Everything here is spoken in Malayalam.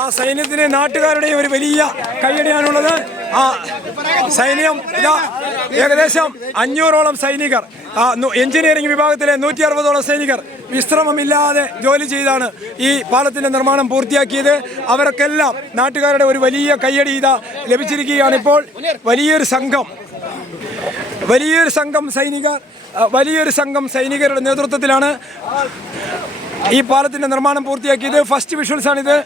ആ സൈന്യത്തിന് നാട്ടുകാരുടെയും ഒരു വലിയ കയ്യടിയാണുള്ളത്. ആ സൈന്യം ഇതാ ഏകദേശം 500ഓളം സൈനികർ, എഞ്ചിനീയറിംഗ് വിഭാഗത്തിലെ 160ഓളം സൈനികർ വിശ്രമമില്ലാതെ ജോലി ചെയ്താണ് ഈ പാലത്തിന്റെ നിർമ്മാണം പൂർത്തിയാക്കിയത്. അവർക്കെല്ലാം നാട്ടുകാരുടെ ഒരു വലിയ കയ്യടി ഇതാ ലഭിച്ചിരിക്കുകയാണ്. ഇപ്പോൾ വലിയൊരു സംഘം സൈനികരുടെ നേതൃത്വത്തിലാണ് ഈ പാലത്തിന്റെ നിർമ്മാണം പൂർത്തിയാക്കിയത്. ഫസ്റ്റ് വിഷ്വൽസ് ആണിത്.